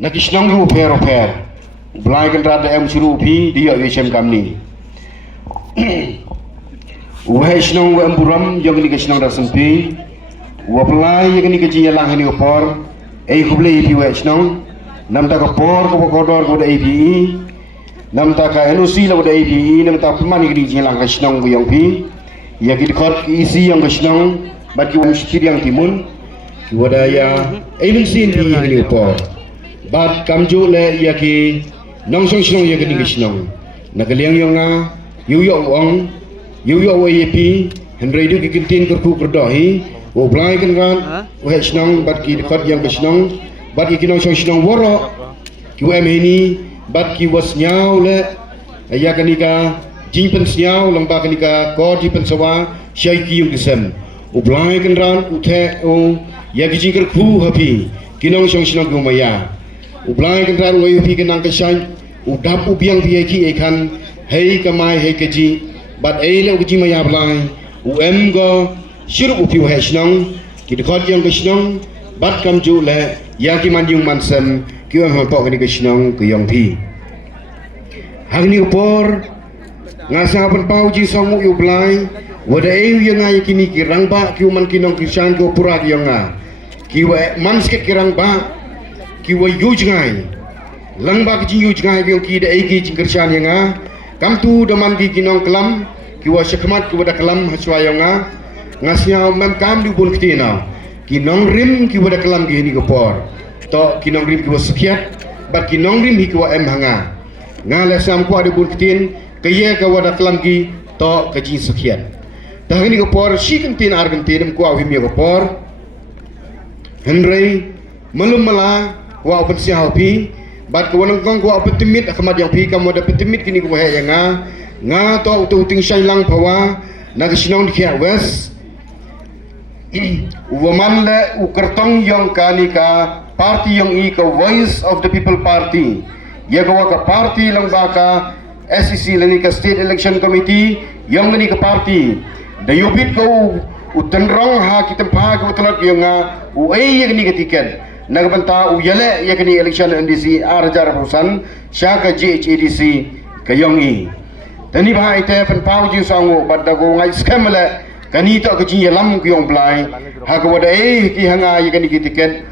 nakisnong yu per belai kan rada em suruh pi dia yesem kami wahai snong wa buram yang ni kisnong da sempi wa pelai yang ni keji lang ni opor kublei pi wa snong nam ta ka por ko kodor ko da APE nam ta ka NOC la da APE nam ta man ni keji lang kisnong bu yang pi ya ki khot isi yang kisnong bat ki wong yang timun ki wadaya NOC ni yang ni opor bat kamju le ya ki nong song snong ya ni kisnong nakaliang yang nga yu ong yu APE Henry du ki kintin kerku kerdahi wo blai kan ran wo snong bat ki khot yang kisnong bat ki kinong song snong woro ki em ni bat ki was nyau le ya kanika jimpen nyau lamba kanika ko jimpen sawa syai ki yung kisem wo blai kan ran uthe o ya ki jingker ku hapi kinong song snong ku maya wo blai kan ran wo pi kan ka shai udap ubiang pi ki ekan hei kamai hei keji bat le keji maya blai go syurup upi wa snong ki khot yang kisnong bat kam ju le ya ki man yung mansem ki wa pok ni kisnong ku yong thi hang ni por ngasa pen pau ji song yu blai wada yang ai kini ki rang ba ki man kinong ki sang ko pura ki yonga ki wa man sket ki rang ba ki wa yu jngai lang ba ki yu jngai ki ki da ki jingker chan yanga kam tu da man ki kinong kelam ki wa shakmat ki wa da kelam haswa yonga ngasnya mem kam di bun kitina kinong rim ki wada kelam ki ni kopor to kinong rim ki wa sekiat bat kinong rim hi ki wa em hanga ngale sam ko di bun kitin kaya ka wada kelam ki to kaji sekiat dah ni kopor si kentin argentin ko awi mi kopor Henry melum mala wa open si hapi bat ko wanang kong ko open timit akmat yang pi kam wada timit kini ko he nga to utu ting shai lang pawa nagisnong kia west woman le ukertong yang kanika party yang i ka voice of the people party ya ka party lang baka SEC lani ka state election committee yang lani ka party dayubit ko utenrong ha kitam pa ko utlak yang yang ni ka tiket nagbanta yale ya kani election NDC arjar husan syaka GHADC ka yang i tani ba ite pen pau ji sangu badago ngai scam le kani to kecing lam ku yong blai ha ko wada ki hanga ye kani ki tiket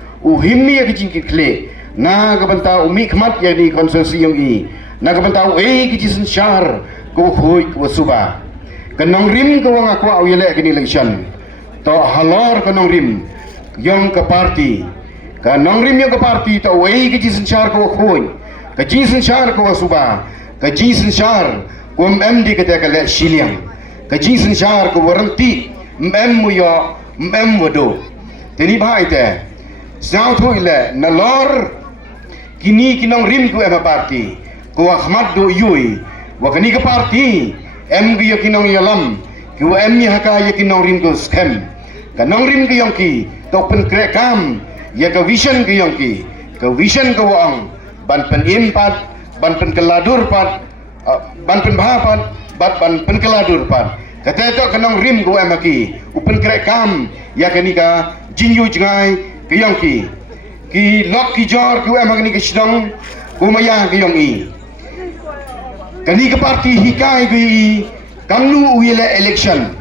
himmi ye kecing ki kle na ka banta umi khmat ye ni konsensi yong i na ka banta ki jisen shar ko khoi ko suba kanong rim ko wang aku au yele kani election to halor kanong rim yong ka party kanong rim yong ka party to ki jisen shar ko khoi ka jisen shar ko suba ka jisen shar ko MD ka ta le shiliang ka jisen shar ko waranti mu yo mu do teni bhai te sao thoi le na lor kini kinong rim ko ema party ko ahmad do yui wa kani ka party gi yo kinong yalam ki wa ni haka ye kinong rim ko scam kanong rim ki yong ki to pen krek kam ya ka vision ki yong ki ka vision ko ang ban pen impat ban pen keladur pat ban pen bahapat bat ban pen keladur pat kata to kanong rim ko emaki upen krek kam ya kanika jinyu jngai ki yong ki lok ki jor ko emaki ni kisdong ko maya ki yong i kani ka party hikai ki kamnu uyele election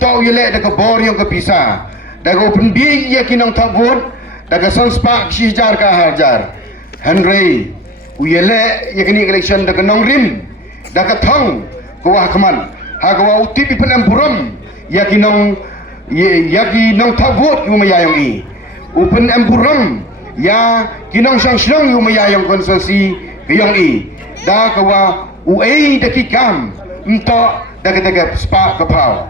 to uyele da ka bor yong ka pisa da ko pen bi ya kinong tabot da ka sanspa ki jar ka hajar Henry uyele ya kani election da kanong rim da ka thong ko hakman hagawa utipi pen empuram yakinong tavot yu mayayong i upen empuram ya kinong sang yu mayayong konsensi kiyong i da kawa uei dakikam mto daga spa kapau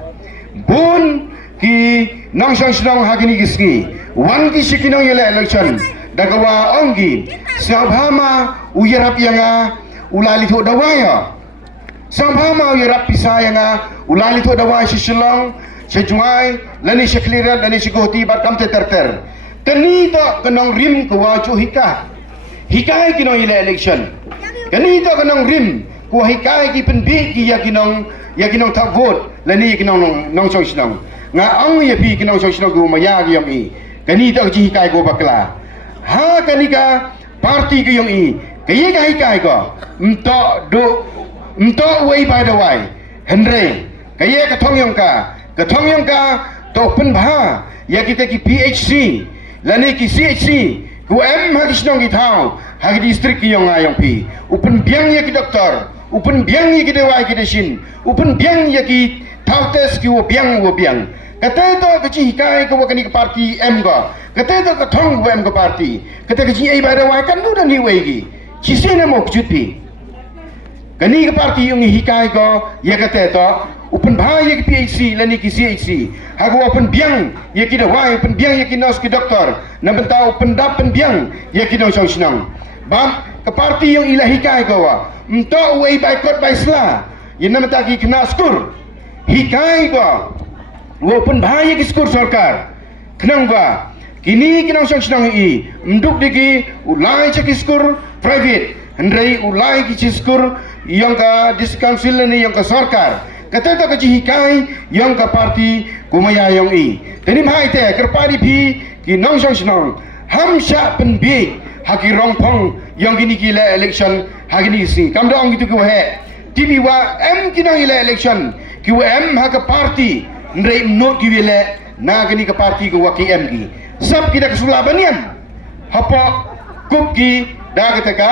bun ki nong sang hagini giski wan ki sikinong yele election dagawa onggi sabhama uyarap yanga ulali tho dawaya Sampai yarap pisah yang ulali tu dawai sisilong sejuai lani sekliran lani segoti bakam terter teni to kenong rim kuwa cu hikai kinong ile election teni to kenong rim kuwa hikai ki penbi ki ya kinong tak vote lani kinong nong song sinong nga ang ya pi kinong song sinong ku maya ki yong i teni to ji hikai go bakla ha kanika parti ke yong i kaya kai ko mto way by the way Henry kaya katong yong ka to pen bha ya kita ki PHC lani ki CHC ku em ha kisnong itau ha ki distrik ki yong ayong pi upen biang ya ki doktor upen biang ya ki dewa ki desin upen biang ya ki tau tes ki wo biang kata to keci kai ko kani ke parti M ko kata to katong M ko parti kata keci ai by the way kan lu dan ni way ki cisina mo kjuti kani ke parti yung hikai ko ya kata to upen bahaya ke PHC lani ki CHC hago open biang ya ki dawai open biang ya ki nos ki doktor na benta open dap pen biang ya ki dong senang bam ke parti yung ila hikai ko wa mto way by court by sla yen na mata ki kena skur hikai ko open bahaya ki skur sarkar kenang ba kini kinang senang i mduk diki ulai cek skur private hendrai ulai ki skur yang ka diskaunsil ni yang ka sarkar kata to kejihikai yang ka parti kumaya yang i tani mai te kerpari phi ki nong song snong ham sha pen bi haki rong phong yang kini kila election hagini si kam dong gitu ko he tv wa em kinang ila election ki wa em ha ka parti ndrei not ki wile na kini ka parti ko wa ki em ki sab kita kesulabanian hapa kup ki da kata ka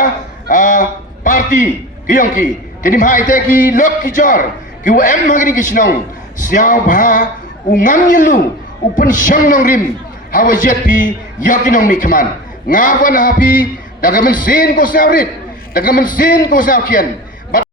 parti yang ki tani mai te ki lok ki jor ki wa em magni ki snong siao bha ungan yelu upen syang nong rim hawa jet pi yakinong ni kaman ngawan hapi daga men sin ko saurit daga men sin ko saukian